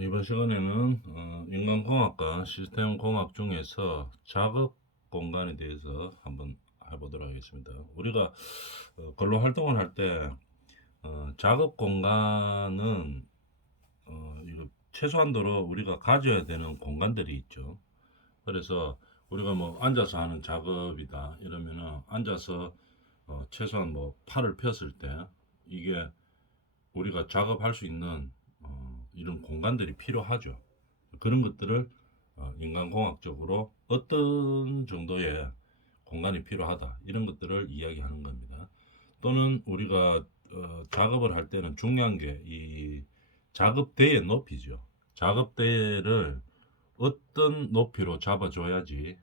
이번 시간에는 인간공학과 시스템공학 중에서 작업 공간에 대해서 한번 해보도록 하겠습니다. 우리가 근로 활동을 할 때 작업 공간은 이거 최소한도로 우리가 가져야 되는 공간들이 있죠. 그래서 우리가 뭐 앉아서 하는 작업이다 이러면은 앉아서 최소한 뭐 팔을 폈을 때 이게 우리가 작업할 수 있는 이런 공간들이 필요하죠. 그런 것들을 인간공학적으로 어떤 정도의 공간이 필요하다 이런 것들을 이야기하는 겁니다. 또는 우리가 작업을 할 때는 중요한 게 이 작업대의 높이죠. 작업대를 어떤 높이로 잡아줘야지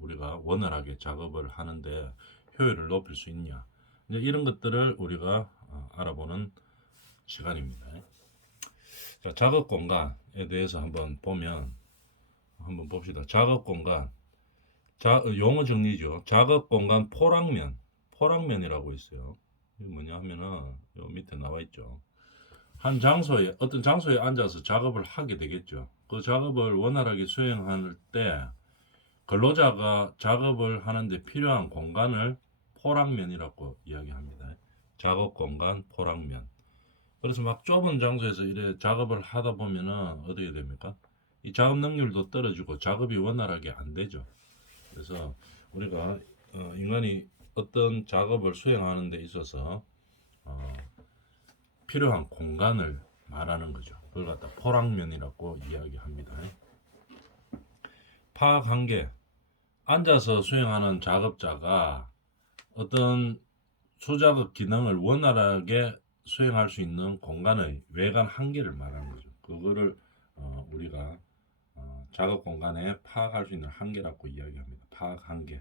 우리가 원활하게 작업을 하는데 효율을 높일 수 있냐 이런 것들을 우리가 알아보는 시간입니다. 자, 작업 공간에 대해서 한번 봅시다. 작업 공간. 용어 정리죠. 작업 공간 포랑면이라고 있어요. 이게 뭐냐 하면은 요 밑에 나와 있죠. 어떤 장소에 앉아서 작업을 하게 되겠죠. 그 작업을 원활하게 수행할 때 근로자가 작업을 하는데 필요한 공간을 포랑면이라고 이야기합니다. 작업 공간 포랑면. 그래서 막 좁은 장소에서 이래 작업을 하다 보면은 어떻게 됩니까? 이 작업 능률도 떨어지고 작업이 원활하게 안 되죠. 그래서 우리가 인간이 어떤 작업을 수행하는 데 있어서 어, 필요한 공간을 말하는 거죠. 그걸 갖다 포랑면이라고 이야기합니다. 파악한 게 앉아서 수행하는 작업자가 어떤 수작업 기능을 원활하게 수행할 수 있는 공간의 외관 한계를 말하는 거죠. 그거를 우리가 작업 공간에 파악할 수 있는 한계라고 이야기합니다. 파악 한계.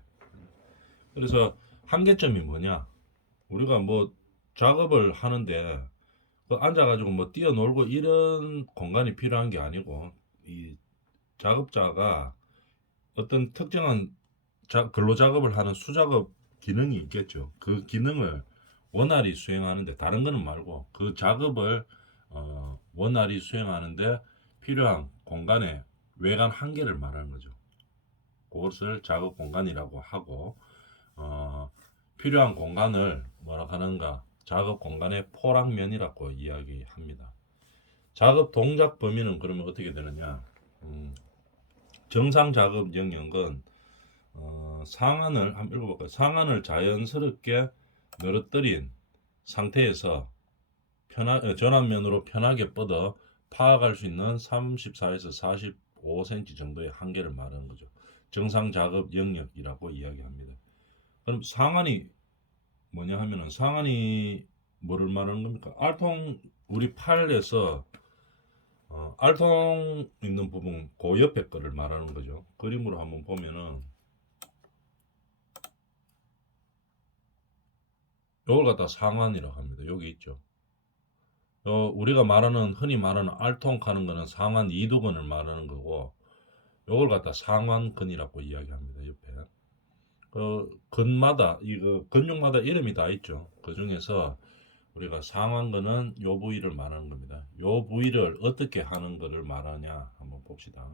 그래서 한계점이 뭐냐? 우리가 뭐 작업을 하는데 그 앉아가지고 뭐 뛰어놀고 이런 공간이 필요한 게 아니고 이 작업자가 어떤 특정한 근로 작업을 하는 수작업 기능이 있겠죠. 그 기능을 원활히 수행하는데 다른 거는 말고 그 작업을 원활히 수행하는데 필요한 공간의 외관 한계를 말하는 거죠. 그것을 작업 공간이라고 하고 필요한 공간을 뭐라 하는가 작업 공간의 포랑면이라고 이야기합니다. 작업 동작 범위는 그러면 어떻게 되느냐? 정상 작업 영역은 상안을 한번 읽어볼까요? 상안을 자연스럽게 늘어뜨린 상태에서 전환면으로 편하게 뻗어 파악할 수 있는 34에서 45cm 정도의 한계를 말하는 거죠. 정상 작업 영역이라고 이야기합니다. 그럼 상안이 뭐냐 하면은 상안이 뭐를 말하는 겁니까? 알통 우리 팔에서 알통 있는 부분 그 옆에 거를 말하는 거죠. 그림으로 한번 보면은 이걸 갖다 상안이라고 합니다. 여기 있죠. 우리가 흔히 말하는 알통하는 거는 상완 이두근을 말하는 거고, 요걸 갖다 상완근이라고 이야기합니다. 옆에. 이거 근육마다 이름이 다 있죠. 그 중에서 우리가 상완근은 요 부위를 말하는 겁니다. 요 부위를 어떻게 하는 거를 말하냐 한번 봅시다.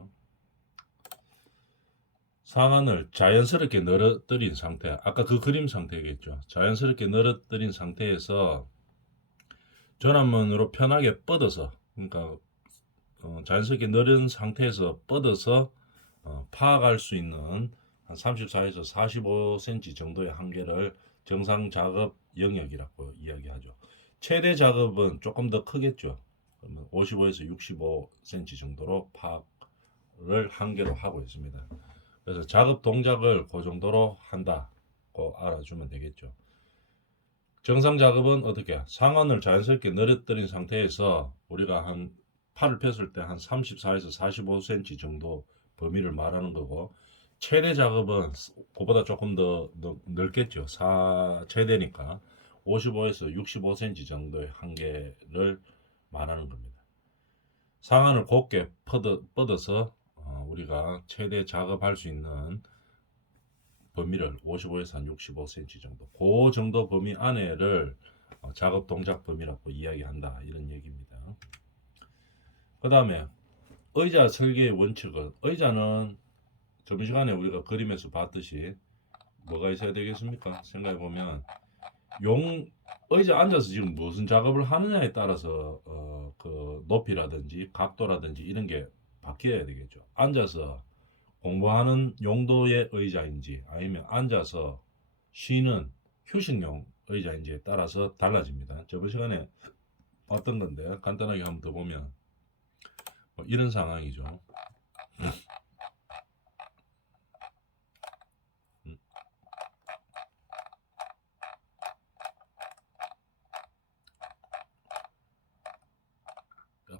상완을 자연스럽게 늘어뜨린 상태, 아까 그 그림 상태겠죠. 자연스럽게 늘어뜨린 상태에서 전환면으로 편하게 뻗어서, 그러니까 자연스럽게 늘은 상태에서 뻗어서 파악할 수 있는 한 34에서 45cm 정도의 한계를 정상 작업 영역이라고 이야기하죠. 최대 작업은 조금 더 크겠죠. 그러면 55에서 65cm 정도로 파악을 한계로 하고 있습니다. 그래서 작업 동작을 그 정도로 한다고 알아주면 되겠죠. 정상 작업은 어떻게? 상완을 자연스럽게 늘어뜨린 상태에서 우리가 한 팔을 폈을 때 한 34에서 45cm 정도 범위를 말하는 거고, 최대 작업은 그보다 조금 더 넓겠죠. 최대니까 55에서 65cm 정도의 한계를 말하는 겁니다. 상완을 곱게 뻗어서 우리가 최대 작업할 수 있는 범위를 55에서 한 65cm 정도, 그 정도 범위 안에를 작업 동작 범위라고 이야기한다 이런 얘기입니다. 그 다음에 의자 설계의 원칙은, 의자는 저번 시간에 우리가 그림에서 봤듯이 뭐가 있어야 되겠습니까? 생각해 보면 의자 앉아서 지금 무슨 작업을 하느냐에 따라서 그 높이라든지 각도라든지 이런 게 바뀌어야 되겠죠. 앉아서 공부하는 용도의 의자인지 아니면 앉아서 쉬는 휴식용 의자인지에 따라서 달라집니다. 저번 시간에 봤던 건데 간단하게 한번 더 보면 뭐 이런 상황이죠.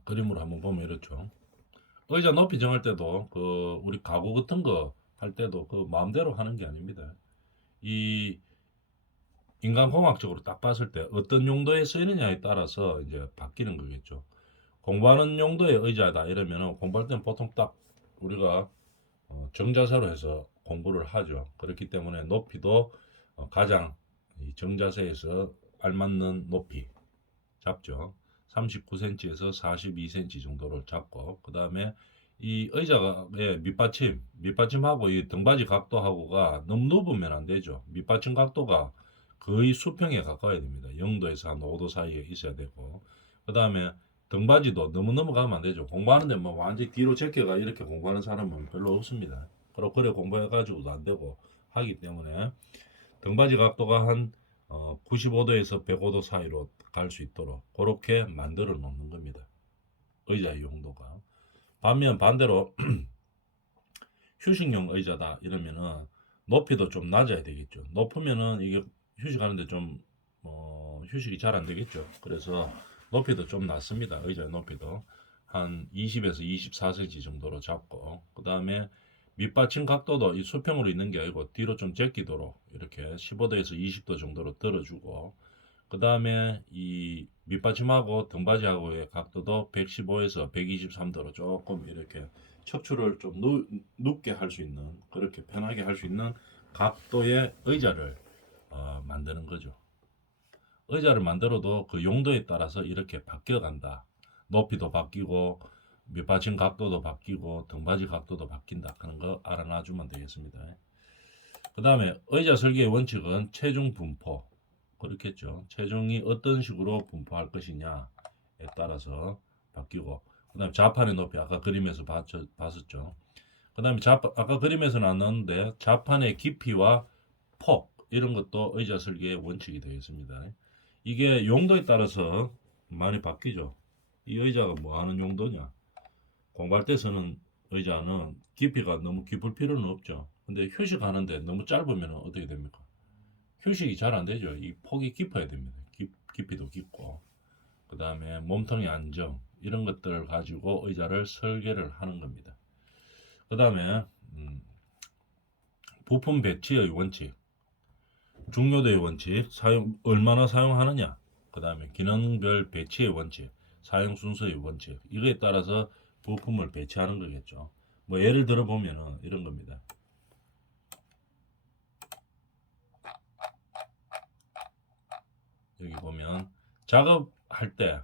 그림으로 한번 보면 이렇죠. 의자 높이 정할 때도 그 우리 가구 같은 거 할 때도 그 마음대로 하는 게 아닙니다. 이 인간공학적으로 딱 봤을 때 어떤 용도에 쓰이느냐에 따라서 이제 바뀌는 거겠죠. 공부하는 용도의 의자다 이러면은 공부할 때는 보통 딱 우리가 정자세로 해서 공부를 하죠. 그렇기 때문에 높이도 가장 정자세에서 알맞는 높이 잡죠. 39cm에서 42cm 정도를 잡고 그 다음에 이 의자의 밑받침하고 이 등받이 각도하고가 너무 높으면 안 되죠. 밑받침 각도가 거의 수평에 가까워야 됩니다. 0도에서 한 5도 사이에 있어야 되고 그 다음에 등받이도 너무 넘어가면 안 되죠. 공부하는데 뭐 완전히 뒤로 제껴가 이렇게 공부하는 사람은 별로 없습니다. 그리고 그래 공부해가지고도 안 되고 하기 때문에 등받이 각도가 한 95도에서 105도 사이로 갈 수 있도록 그렇게 만들어 놓는 겁니다. 의자의 용도가. 반면 반대로 휴식용 의자다 이러면은 높이도 좀 낮아야 되겠죠. 높으면은 이게 휴식하는데 좀 휴식이 잘 안 되겠죠. 그래서 높이도 좀 낮습니다. 의자의 높이도 한 20에서 24cm 정도로 잡고 그 다음에 밑받침 각도도 이 수평으로 있는 게 아니고 뒤로 좀 제끼도록 이렇게 15도에서 20도 정도로 들어주고 그 다음에 이 밑받침하고 등받이하고의 각도도 115에서 123도로 조금 이렇게 척추를 좀 눕게 할 수 있는 그렇게 편하게 할 수 있는 각도의 의자를 만드는 거죠. 의자를 만들어도 그 용도에 따라서 이렇게 바뀌어 간다. 높이도 바뀌고 밑받침 각도도 바뀌고 등받이 각도도 바뀐다 하는 거 알아놔주면 되겠습니다. 그 다음에 의자 설계의 원칙은 체중 분포 그렇겠죠. 체중이 어떤 식으로 분포할 것이냐에 따라서 바뀌고 그 다음에 좌판의 높이 아까 그림에서 봤었죠. 그 다음에 아까 그림에서는 안 나왔는데 좌판의 깊이와 폭 이런 것도 의자 설계의 원칙이 되겠습니다. 이게 용도에 따라서 많이 바뀌죠. 이 의자가 뭐 하는 용도냐? 공부할 때 쓰는 의자는 깊이가 너무 깊을 필요는 없죠. 근데 휴식하는데 너무 짧으면 어떻게 됩니까? 휴식이 잘 안 되죠. 이 폭이 깊어야 됩니다. 깊이도 깊고 그 다음에 몸통의 안정 이런 것들을 가지고 의자를 설계를 하는 겁니다. 그 다음에 부품 배치의 원칙, 중요도의 원칙, 얼마나 사용하느냐, 그 다음에 기능별 배치의 원칙, 사용 순서의 원칙 이거에 따라서 부품을 배치하는 거겠죠. 뭐 예를 들어 보면은 이런 겁니다. 여기 보면 작업할 때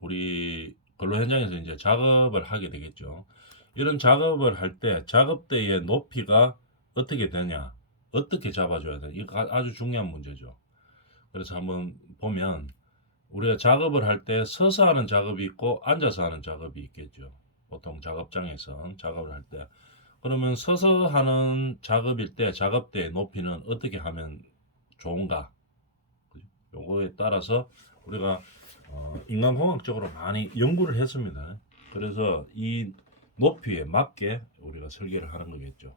우리 근로 현장에서 이제 작업을 하게 되겠죠. 이런 작업을 할 때 작업대의 높이가 어떻게 되냐, 어떻게 잡아줘야 되냐, 이거 아주 중요한 문제죠. 그래서 한번 보면 우리가 작업을 할 때 서서 하는 작업이 있고 앉아서 하는 작업이 있겠죠. 보통 작업장에서 작업을 할 때. 그러면 서서 하는 작업일 때 작업대의 높이는 어떻게 하면 좋은가? 요거에 따라서 우리가 인간공학적으로 많이 연구를 했습니다. 그래서 이 높이에 맞게 우리가 설계를 하는 거겠죠.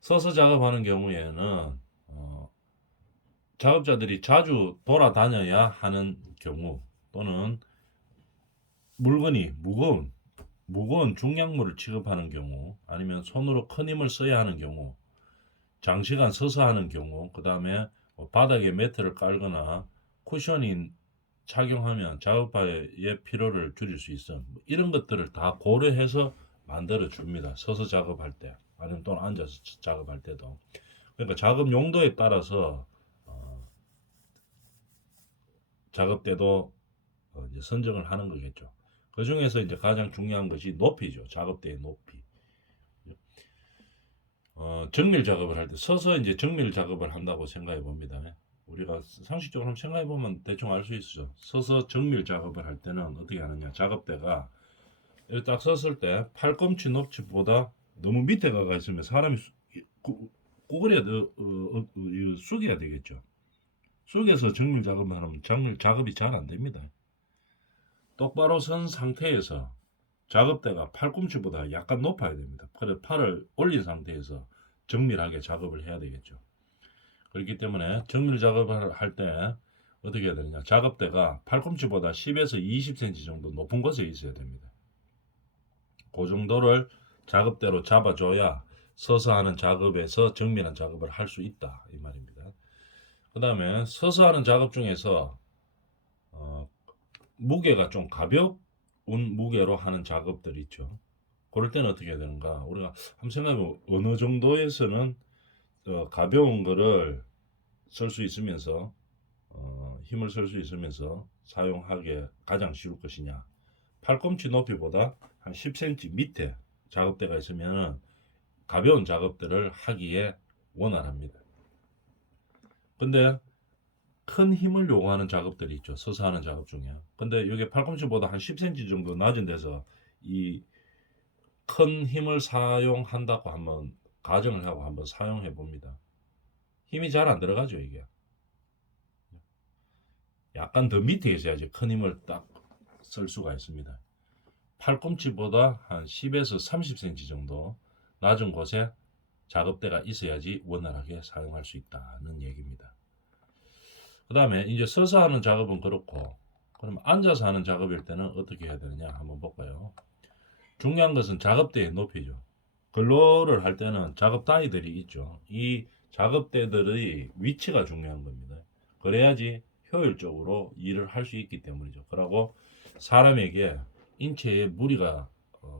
서서 작업하는 경우에는 작업자들이 자주 돌아다녀야 하는 경우 또는 물건이 무거운 중량물을 취급하는 경우 아니면 손으로 큰 힘을 써야 하는 경우 장시간 서서 하는 경우 그 다음에 바닥에 매트를 깔거나 쿠셔닝 착용하면 작업화의 피로를 줄일 수 있어. 이런 것들을 다 고려해서 만들어 줍니다. 서서 작업할 때 아니면 또는 앉아서 작업할 때도. 그러니까 작업 용도에 따라서 작업 때도 이제 선정을 하는 거겠죠. 그 중에서 이제 가장 중요한 것이 높이죠. 작업대의 높이. 정밀 작업을 할 때 서서 이제 정밀 작업을 한다고 생각해 봅니다. 우리가 상식적으로 한번 생각해 보면 대충 알 수 있죠. 서서 정밀 작업을 할 때는 어떻게 하느냐. 작업대가 이렇게 딱 섰을 때 팔꿈치 높이보다 너무 밑에 가가 있으면 사람이 구부려야 숙여야 되겠죠. 숙여서 정밀 작업을 하면 정밀 작업이 잘 안 됩니다. 똑바로 선 상태에서 작업대가 팔꿈치보다 약간 높아야 됩니다. 그래서 팔을 올린 상태에서 정밀하게 작업을 해야 되겠죠. 그렇기 때문에 정밀 작업을 할 때 어떻게 해야 되느냐. 작업대가 팔꿈치보다 10에서 20cm 정도 높은 곳에 있어야 됩니다. 그 정도를 작업대로 잡아줘야 서서 하는 작업에서 정밀한 작업을 할 수 있다 이 말입니다. 그 다음에 서서 하는 작업 중에서 무게가 좀 가벼운 무게로 하는 작업들이 있죠. 그럴 때는 어떻게 해야 되는가. 우리가 한번 생각해보면 어느 정도에서는 가벼운 거를 쓸 수 있으면서 힘을 쓸 수 있으면서 사용하기에 가장 쉬울 것이냐. 팔꿈치 높이보다 한 10cm 밑에 작업대가 있으면 가벼운 작업들을 하기에 원활합니다. 근데 큰 힘을 요구하는 작업들이 있죠. 서서 하는 작업 중에. 근데 이게 팔꿈치보다 한 10cm 정도 낮은 데서 이 큰 힘을 사용한다고 한번 가정을 하고 한번 사용해 봅니다. 힘이 잘 안 들어가죠, 이게. 약간 더 밑에 있어야지 큰 힘을 딱 쓸 수가 있습니다. 팔꿈치보다 한 10에서 30cm 정도 낮은 곳에 작업대가 있어야지 원활하게 사용할 수 있다는 얘기입니다. 그 다음에 이제 서서 하는 작업은 그렇고, 그럼 앉아서 하는 작업일 때는 어떻게 해야 되느냐 한번 볼까요? 중요한 것은 작업대의 높이죠. 근로를 할 때는 작업 따위들이 있죠. 이 작업대들의 위치가 중요한 겁니다. 그래야지 효율적으로 일을 할 수 있기 때문이죠. 그러고 사람에게 인체에 무리가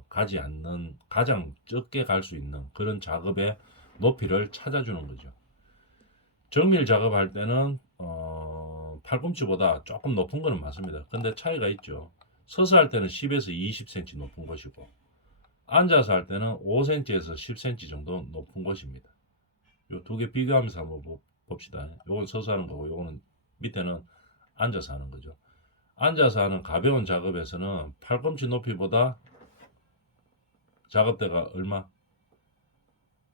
가지 않는 가장 적게 갈 수 있는 그런 작업의 높이를 찾아주는 거죠. 정밀 작업할 때는 팔꿈치보다 조금 높은 거는 맞습니다. 근데 차이가 있죠. 서서 할 때는 10에서 20cm 높은 것이고 앉아서 할 때는 5cm에서 10cm 정도 높은 것입니다. 이 두 개 비교하면서 한번 봅시다. 요건 서서 하는 거고 요거는 밑에는 앉아서 하는 거죠. 앉아서 하는 가벼운 작업에서는 팔꿈치 높이보다 작업대가 얼마?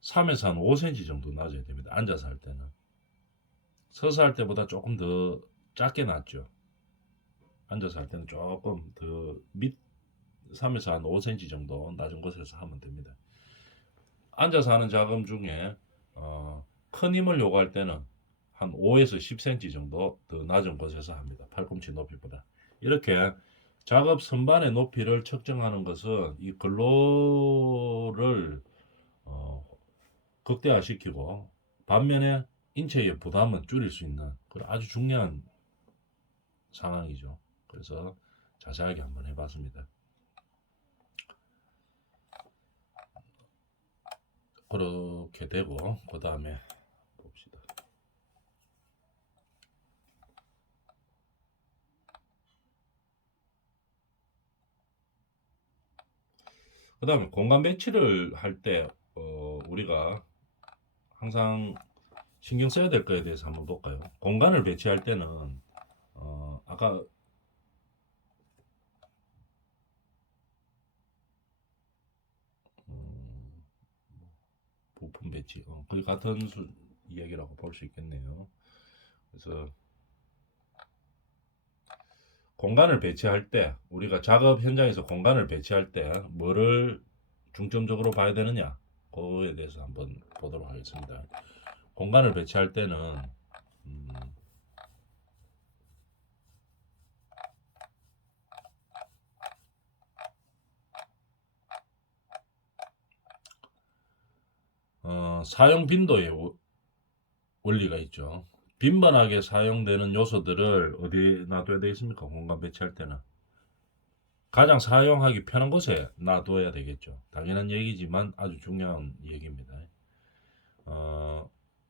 3에서 한 5cm 정도 낮아야 됩니다. 앉아서 할 때는. 서서 할 때보다 조금 더 작게 낮죠. 앉아서 할 때는 조금 더 3에서 한 5cm 정도 낮은 곳에서 하면 됩니다. 앉아서 하는 작업 중에 큰 힘을 요구할 때는 한 5에서 10cm 정도 더 낮은 곳에서 합니다. 팔꿈치 높이보다. 이렇게 작업 선반의 높이를 측정하는 것은 이 근로를 극대화시키고 반면에 인체의 부담은 줄일 수 있는 그런 아주 중요한 상황이죠. 그래서 자세하게 한번 해봤습니다. 그렇게 되고 그 다음에 봅시다. 그 다음에 공간 배치를 할 때 우리가 항상 신경 써야 될 거에 대해서 한번 볼까요? 공간을 배치할 때는 아까 부품 배치 거의 같은 이야기라고 볼 수 있겠네요. 그래서 공간을 배치할 때 우리가 작업 현장에서 공간을 배치할 때 뭐를 중점적으로 봐야 되느냐 그거에 대해서 한번 보도록 하겠습니다. 공간을 배치할 때는 사용 빈도의 원리가 있죠. 빈번하게 사용되는 요소들을 어디에 놔둬야 되겠습니까? 공간 배치할 때는 가장 사용하기 편한 곳에 놔둬야 되겠죠. 당연한 얘기지만 아주 중요한 얘기입니다.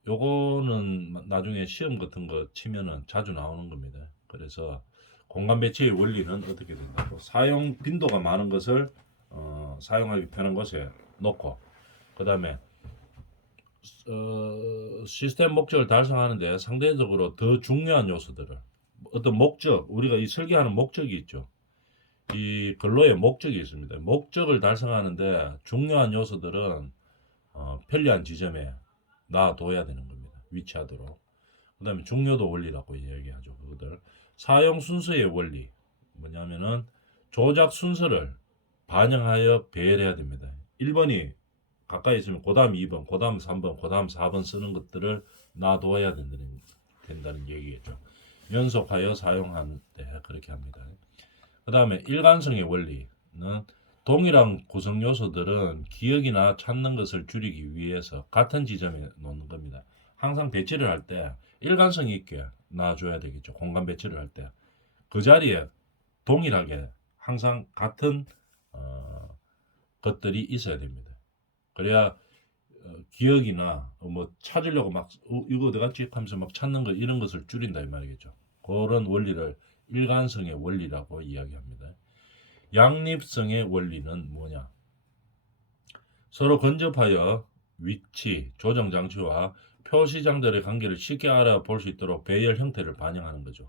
요거는 나중에 시험 같은 거 치면은 자주 나오는 겁니다. 그래서 공간 배치의 원리는 어떻게 된다고? 사용 빈도가 많은 것을 사용하기 편한 곳에 놓고, 그 다음에 시스템 목적을 달성하는데 상대적으로 더 중요한 요소들을, 어떤 목적, 우리가 이 설계하는 목적이 있죠. 이 근로의 목적이 있습니다. 목적을 달성하는데 중요한 요소들은 편리한 지점에 놔둬야 되는 겁니다. 위치하도록. 그 다음에 중요도 원리라고 얘기하죠. 그것들. 사용 순서의 원리. 뭐냐면은 조작 순서를 반영하여 배열해야 됩니다. 1번이 가까이 있으면 그 다음 2번, 그 다음 3번, 그 다음 4번 쓰는 것들을 놔둬야 된다는 얘기겠죠. 연속하여 사용하는데 그렇게 합니다. 그 다음에 일관성의 원리는 동일한 구성 요소들은 기억이나 찾는 것을 줄이기 위해서 같은 지점에 놓는 겁니다. 항상 배치를 할 때 일관성 있게 놔줘야 되겠죠. 공간 배치를 할 때 그 자리에 동일하게 항상 같은 것들이 있어야 됩니다. 그래야 기억이나 뭐 찾으려고 막 이거 어디 갔지 하면서 막 찾는 거 이런 것을 줄인다 이 말이겠죠. 그런 원리를 일관성의 원리라고 이야기합니다. 양립성의 원리는 뭐냐? 서로 근접하여 위치, 조정 장치와 표시장들의 관계를 쉽게 알아볼 수 있도록 배열 형태를 반영하는 거죠.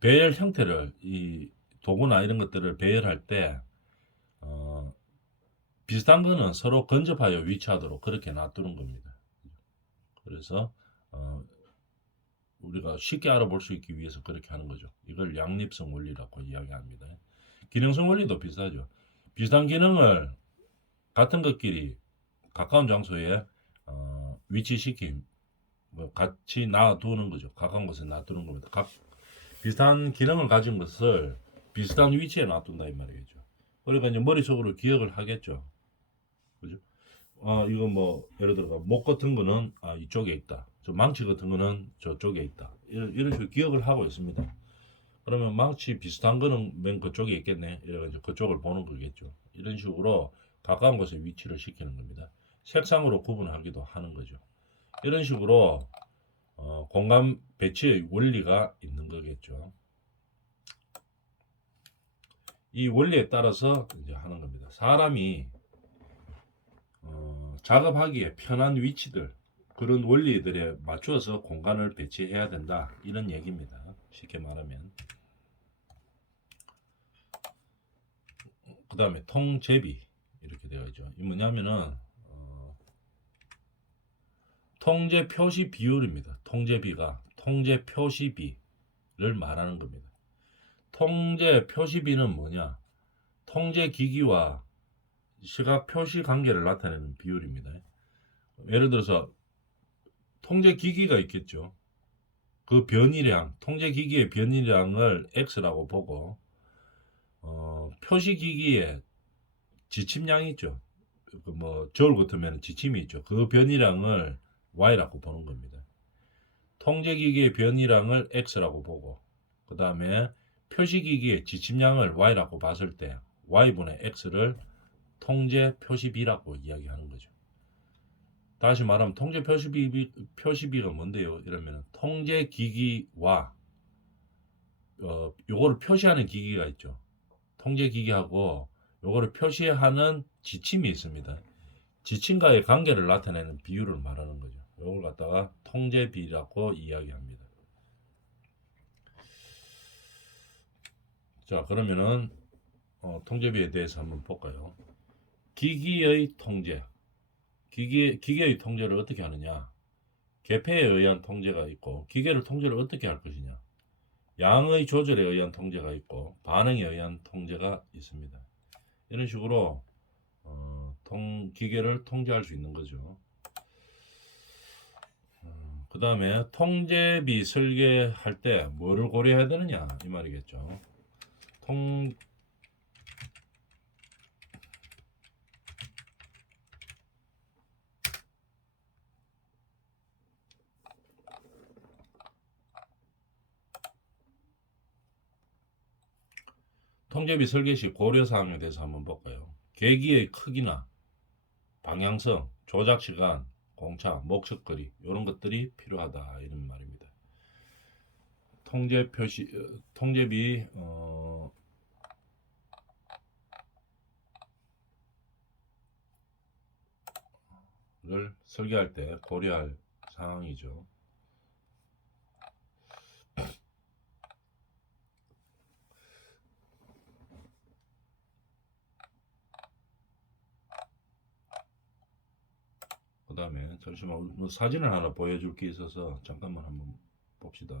배열 형태를 이 도구나 이런 것들을 배열할 때 비슷한 거는 서로 근접하여 위치하도록 그렇게 놔두는 겁니다. 그래서 우리가 쉽게 알아볼 수 있기 위해서 그렇게 하는 거죠. 이걸 양립성 원리라고 이야기합니다. 기능성 원리도 비슷하죠. 비슷한 기능을 같은 것끼리 가까운 장소에 위치시킴, 뭐 같이 놔두는 거죠. 가까운 곳에 놔두는 겁니다. 비슷한 기능을 가진 것을 비슷한 위치에 놔둔다 이 말이겠죠. 그러니까 이제 머릿속으로 기억을 하겠죠. 그죠? 이거 뭐 예를 들어 목 같은 거는 이쪽에 있다. 저 망치 같은 거는 저쪽에 있다. 이런 식으로 기억을 하고 있습니다. 그러면 망치 비슷한 거는 맨 그쪽에 있겠네. 이래가지고 그쪽을 보는 거겠죠. 이런 식으로 가까운 곳에 위치를 시키는 겁니다. 색상으로 구분하기도 하는 거죠. 이런 식으로 공간 배치의 원리가 있는 거겠죠. 이 원리에 따라서 이제 하는 겁니다. 사람이 작업하기에 편한 위치들, 그런 원리들에 맞춰서 공간을 배치해야 된다 이런 얘기입니다. 쉽게 말하면. 그 다음에 통제비 이렇게 되어 있죠. 이 뭐냐면은 통제 표시 비율입니다. 통제비가 통제 표시비를 말하는 겁니다. 통제 표시비는 뭐냐? 통제 기기와 시각 표시 관계를 나타내는 비율입니다. 예를 들어서 통제 기기가 있겠죠. 그 변이량, 통제 기기의 변이량을 x라고 보고 표시 기기의 지침량이 있죠. 그 뭐 저울 같으면 지침이 있죠. 그 변이량을 y라고 보는 겁니다. 통제 기기의 변이량을 x라고 보고 그 다음에 표시 기기의 지침량을 y라고 봤을 때 y분의 x를 통제 표시비라고 이야기하는 거죠. 다시 말하면 통제 표시비가 뭔데요? 이러면 통제 기기와 요거를 표시하는 기기가 있죠. 통제 기기하고 요거를 표시하는 지침이 있습니다. 지침과의 관계를 나타내는 비율을 말하는 거죠. 요걸 갖다가 통제비라고 이야기합니다. 자, 그러면은 통제비에 대해서 한번 볼까요? 기기의 통제. 기계의 통제를 어떻게 하느냐? 개폐에 의한 통제가 있고 기계를 통제를 어떻게 할 것이냐? 양의 조절에 의한 통제가 있고 반응에 의한 통제가 있습니다. 이런 식으로 기계를 통제할 수 있는 거죠. 그 다음에 통제비 설계할 때 뭐를 고려해야 되느냐 이 말이겠죠. 통제비 설계 시 고려사항에 대해서 한번 볼까요? 계기의 크기나 방향성, 조작시간, 공차, 목적거리 이런 것들이 필요하다 이런 말입니다. 통제 표시 통제비 를 설계할 때 고려할 사항이죠. 그 다음에 잠시만 사진을 하나 보여줄 게 있어서 잠깐만 한번 봅시다.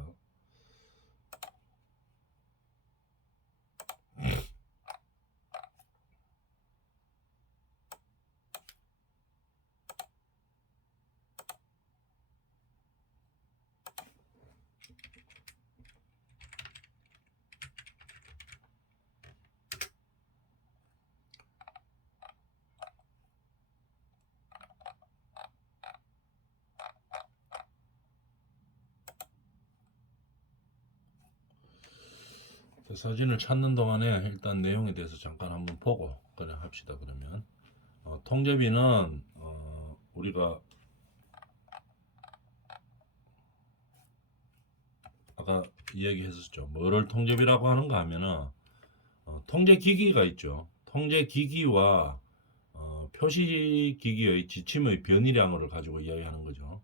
그 사진을 찾는 동안에 일단 내용에 대해서 잠깐 한번 보고 그래 합시다. 그러면 통제비는 우리가 아까 이야기했었죠. 뭐를 통제비라고 하는가 하면은 통제기기가 있죠. 통제기기와 표시기기의 지침의 변이량을 가지고 이야기하는 거죠.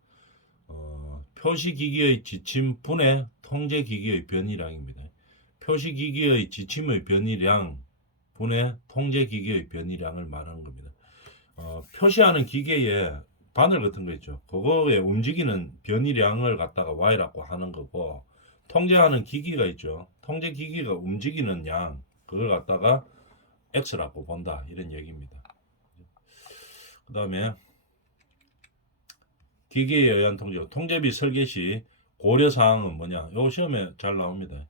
표시기기의 지침 분의 통제기기의 변이량입니다. 표시기기의 지침의 변이량 분의 통제기기의 변이량을 말하는 겁니다. 표시하는 기계에 바늘 같은 거 있죠. 그거에 움직이는 변이량을 갖다가 Y라고 하는 거고, 통제하는 기기가 있죠. 통제기기가 움직이는 양, 그걸 갖다가 X라고 본다. 이런 얘기입니다. 그 다음에 기계에 의한 통제비 설계 시 고려사항은 뭐냐? 요 시험에 잘 나옵니다.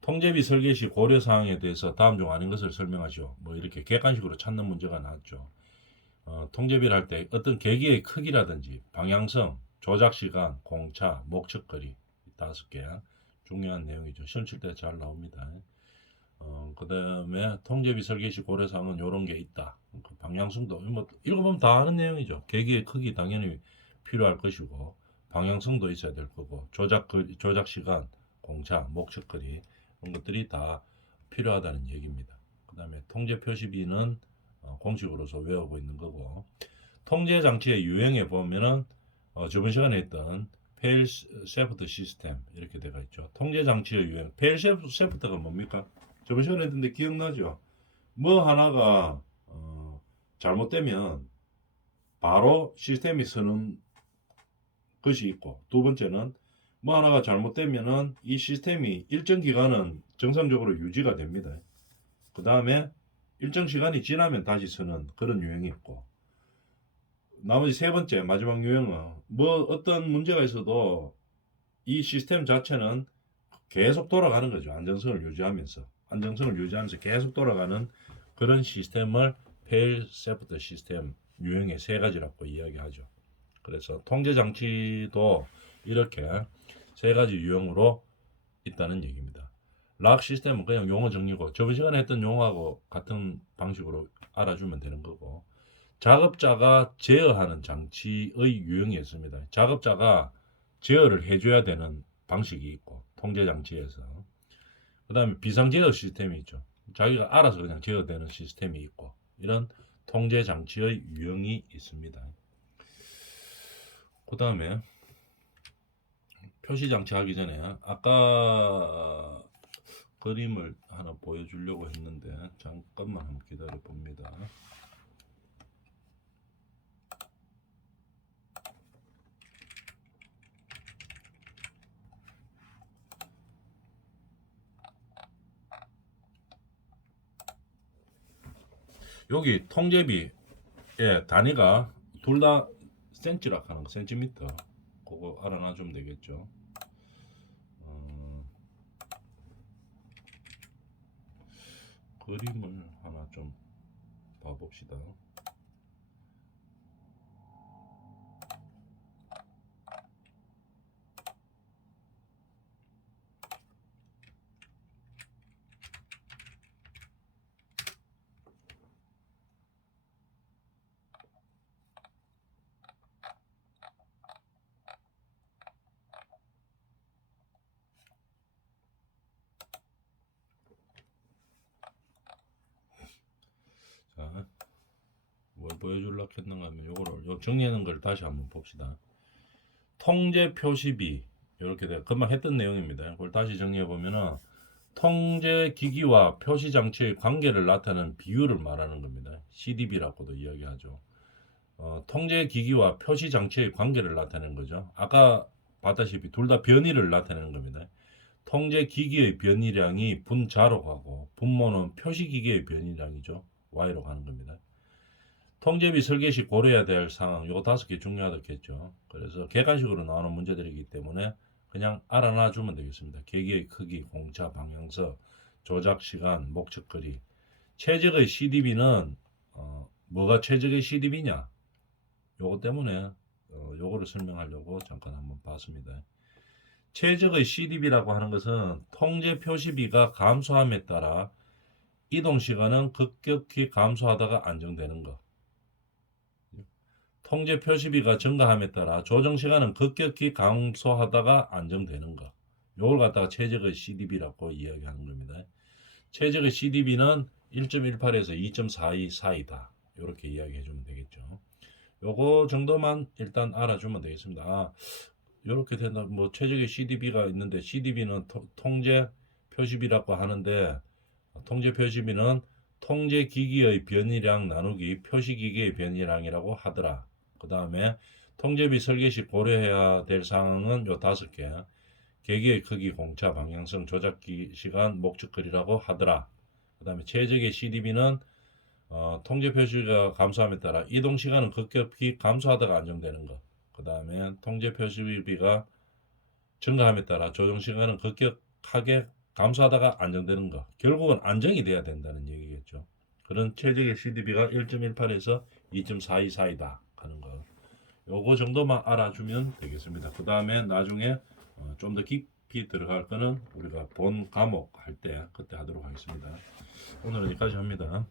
통제비 설계 시 고려사항에 대해서 다음 중 아닌 것을 설명하시오. 뭐 이렇게 객관식으로 찾는 문제가 나왔죠. 통제비를 할 때 어떤 계기의 크기라든지 방향성, 조작시간, 공차, 목적거리 5개 중요한 내용이죠. 시험 칠 때 잘 나옵니다. 그 다음에 통제비 설계 시 고려사항은 이런 게 있다. 그 방향성도 뭐 읽어보면 다 아는 내용이죠. 계기의 크기 당연히 필요할 것이고 방향성도 있어야 될 거고 조작 시간, 공차, 목적거리 이런 것들이 다 필요하다는 얘기입니다. 그 다음에 통제 표시비는 공식으로서 외우고 있는 거고 통제 장치의 유형에 보면은 저번 시간에 했던 페일 세프트 시스템 이렇게 되어 있죠. 통제 장치의 유형 페일 세프트가 뭡니까? 저번 시간에 했는데 기억나죠? 뭐 하나가 잘못되면 바로 시스템이 서는 것이 있고 두 번째는 뭐 하나가 잘못되면은 이 시스템이 일정 기간은 정상적으로 유지가 됩니다. 그 다음에 일정 시간이 지나면 다시 서는 그런 유형이 있고 나머지 세 번째 마지막 유형은 뭐 어떤 문제가 있어도 이 시스템 자체는 계속 돌아가는 거죠. 안정성을 유지하면서 계속 돌아가는 그런 시스템을 페일 세프트 시스템 유형의 세 가지라고 이야기하죠. 그래서 통제 장치도 이렇게 세 가지 유형으로 있다는 얘기입니다. 락 시스템은 그냥 용어 정리고 저번 시간에 했던 용어하고 같은 방식으로 알아주면 되는 거고 작업자가 제어하는 장치의 유형이 있습니다. 작업자가 제어를 해줘야 되는 방식이 있고 통제 장치에서 그 다음에 비상 제어 시스템이 있죠. 자기가 알아서 그냥 제어되는 시스템이 있고 이런 통제 장치의 유형이 있습니다. 그 다음에 표시 장치 하기 전에 아까 그림을 하나 보여주려고 했는데 잠깐만 한번 기다려 봅니다. 여기 통제비의 단위가 둘 다 센치라 하는 거, 센티미터. 그거 알아놔주면 되겠죠. 그림을 하나 좀 봐봅시다. 보여주려고 했는가 하면 요거를 요 정리하는 걸 다시 한번 봅시다. 통제 표시비 이렇게 돼. 금방 했던 내용입니다. 그걸 다시 정리해 보면은 통제 기기와 표시 장치의 관계를 나타내는 비율을 말하는 겁니다. CDB라고도 이야기하죠. 통제 기기와 표시 장치의 관계를 나타내는 거죠. 아까 봤다시피 둘 다 변이를 나타내는 겁니다. 통제 기기의 변이량이 분자로 가고 분모는 표시 기기의 변이량이죠. Y로 가는 겁니다. 통제비 설계 시 고려해야 될 사항 요 5개 중요하겠죠. 그래서 객관식으로 나오는 문제들이기 때문에 그냥 알아놔 주면 되겠습니다. 계기의 크기, 공차, 방향서, 조작 시간, 목적거리. 최적의 CDB는 뭐가 최적의 CDB냐? 요거 때문에 요거를 설명하려고 잠깐 한번 봤습니다. 최적의 CDB라고 하는 것은 통제 표시비가 감소함에 따라 이동 시간은 급격히 감소하다가 안정되는 것. 통제 표시비가 증가함에 따라 조정 시간은 급격히 감소하다가 안정되는 것. 요걸 갖다가 최적의 CDB라고 이야기하는 겁니다. 최적의 CDB는 1.18에서 2.42 사이다. 이렇게 이야기해 주면 되겠죠. 요거 정도만 일단 알아주면 되겠습니다. 이렇게 된다. 뭐 최적의 CDB가 있는데 CDB는 통제 표시비라고 하는데 통제 표시비는 통제 기기의 변이량 나누기 표시 기기의 변이량이라고 하더라. 그 다음에 통제비 설계 시 고려해야 될 사항은 요 5개. 계기의 크기, 공차, 방향성, 조작 시간, 목적거리라고 하더라. 그 다음에 최적의 CDB는 통제 표시가 감소함에 따라 이동 시간은 급격히 감소하다가 안정되는 것. 그 다음에 통제 표시비가 증가함에 따라 조정 시간은 급격하게 감소하다가 안정되는 것. 결국은 안정이 돼야 된다는 얘기겠죠. 그런 최적의 CDB가 1.18에서 2.42 사이다 하는 거. 요거 정도만 알아주면 되겠습니다. 그 다음에 나중에 좀 더 깊이 들어갈 거는 우리가 본 과목 할 때 그때 하도록 하겠습니다. 오늘은 여기까지 합니다.